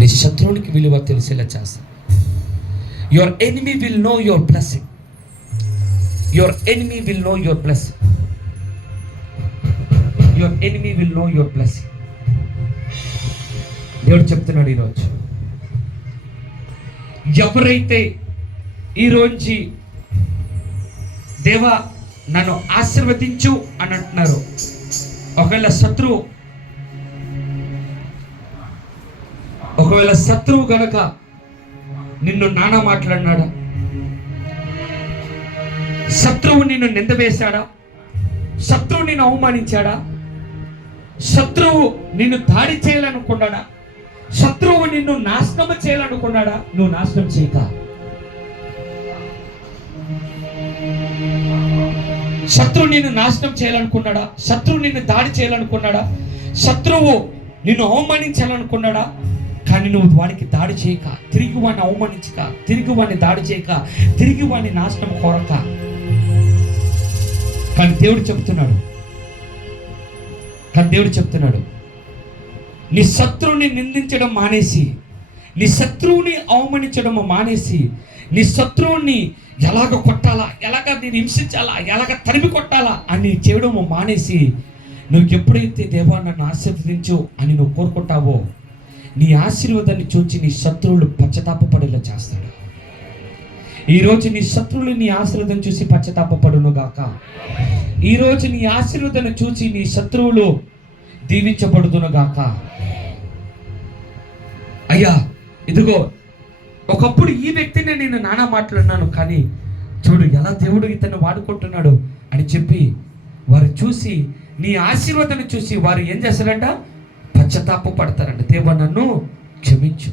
నీ శత్రువునికి విలువ తెలిసేలా చేస్తాడు. Your enemy will know your blessing. Your enemy will know your blessing. Your enemy will know your blessing. దేవుడు చెప్తున్నాడు ఈరోజు, ఎవరైతే ఈరోజు దేవా నన్ను ఆశీర్వదించు అని అంటున్నారు, ఒకవేళ శత్రువు గనక నిన్ను నానా మాట్లాడినాడా, శత్రువు నిన్ను నింద వేశాడా, శత్రువు నిన్ను అవమానించాడా, శత్రువు నిన్ను దాడి చేయాలనుకున్నాడా, శత్రువు నిన్ను నాశనం చేయాలనుకున్నాడా, నువ్వు నాశనం చేయక. శత్రువు నిన్ను నాశనం చేయాలనుకున్నాడా, శత్రువు నిన్ను దాడి చేయాలనుకున్నాడా, శత్రువు నిన్ను అవమానించాలనుకున్నాడా, కానీ నువ్వు వాడికి దాడి చేయక, తిరిగి వాడిని అవమానించక, తిరిగి వాడిని దాడి చేయక, తిరిగి వాడిని నాశనం కోరక. కానీ దేవుడు చెప్తున్నాడు, నీ శత్రువుని నిందించడం మానేసి, నీ శత్రువుని అవమానించడం మానేసి, నీ శత్రువుని ఎలాగ కొట్టాలా, ఎలాగ నేను హింసించాలా, ఎలాగ తరిమి కొట్టాలా అని చేయడం మానేసి, నువ్వు ఎప్పుడైతే దేవా నన్ను ఆశీర్వదించు అని నువ్వు కోరుకుంటావో, నీ ఆశీర్వాదాన్ని చూచి నీ శత్రువులు పశ్చాత్తాపపడేలా చేస్తాడు. ఈరోజు నీ శత్రువులు నీ ఆశీర్వాదం చూసి పశ్చాత్తాపపడును గాక. ఈరోజు నీ ఆశీర్వాదాన్ని చూసి నీ శత్రువులు దీవించబడుదును గాక. అయ్యా ఇదిగో, ఒకప్పుడు ఈ వ్యక్తిని నేను నానా మాట్లాడినాను, కానీ చూడు ఎలా దేవుడు ఇతన్ని వాడుకుంటున్నాడు అని చెప్పి వారు చూసి, నీ ఆశీర్వాదాన్ని చూసి వారు ఏం చేస్తారంట, పశ్చాత్తాపపడతారంట. దేవా నన్ను క్షమించు,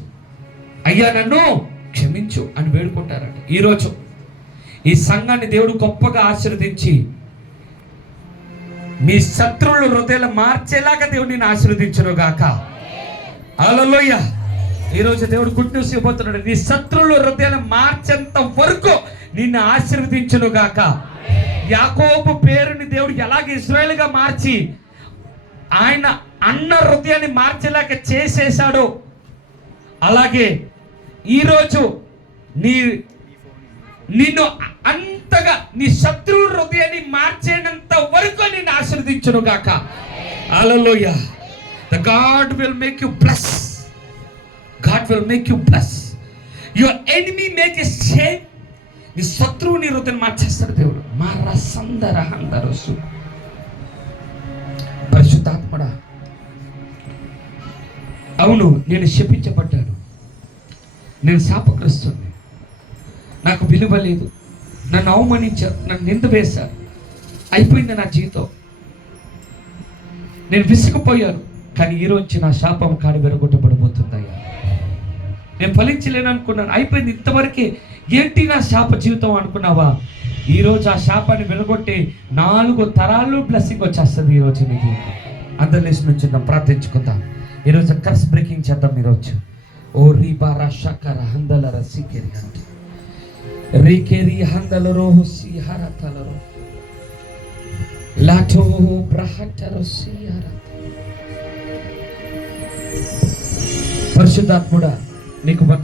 అయ్యా నన్ను క్షమించు అని వేడుకుంటారంట. ఈరోజు ఈ సంఘాన్ని దేవుడు గొప్పగా ఆశీర్వదించి మీ శత్రువుల హృదయాలు మార్చేలాగా దేవుడు నిన్ను ఆశీర్వదించును గాక. హల్లెలూయ. ఈరోజు దేవుడు గుడ్ న్యూస్ ఇవ్వబోతున్నాడు. నీ శత్రువుల హృదయాలు మార్చేంత వరకు నిన్ను ఆశీర్వదించును గాక. యాకోబు పేరుని దేవుడు ఎలాగ ఇశ్రాయేలుగా మార్చి ఆయన అన్న హృదయాన్ని మార్చేలాగా చేసేశాడో, అలాగే ఈరోజు నిన్ను అంతగా నీ శత్రువు హృదయాన్ని మార్చేనంత వరకు నిన్ను ఆశీర్వదించును గాక. హల్లెలూయా. The God will make you bless. God will make you bless. Your enemy make a shame. నీ శత్రువు నీ హృదయాన్ని మార్చేస్తాడు దేవుడు. మారసందరహందరసు. పరిశుద్ధాత్మడా, అవును నేను శపించబడ్డాను, నేను శాపగ్రస్తుని, నాకు విలువ లేదు, నన్ను అవమానించారు, నన్ను నింద వేశారు, అయిపోయింది నా జీవితం, నేను విసిగిపోయాను. కానీ ఈరోజు నా శాపం కాడి వెరగొట్టబడిపోతుందయ్యా. నేను ఫలించలేను అనుకున్నాను, అయిపోయింది ఇంతవరకే, ఏంటి నా శాప జీవితం అనుకున్నావా? ఈరోజు ఆ శాపాన్ని వెరగొట్టి 4 తరాలు బ్లెస్సింగ్ వచ్చేస్తుంది ఈరోజు నీకు. అందరి లేచి నుంచి ప్రార్థించుకుందాం. ఈరోజు కర్స్ బ్రేకింగ్ చేద్దాం. ఈరోజు ఓ రీబారా షకర హందల రసికెరి హంద రీకెరి హందల రోహు సిహర తలరో లాటో బ్రహటరో సిహర. పరిశుద్ధాత్ముడా నీకు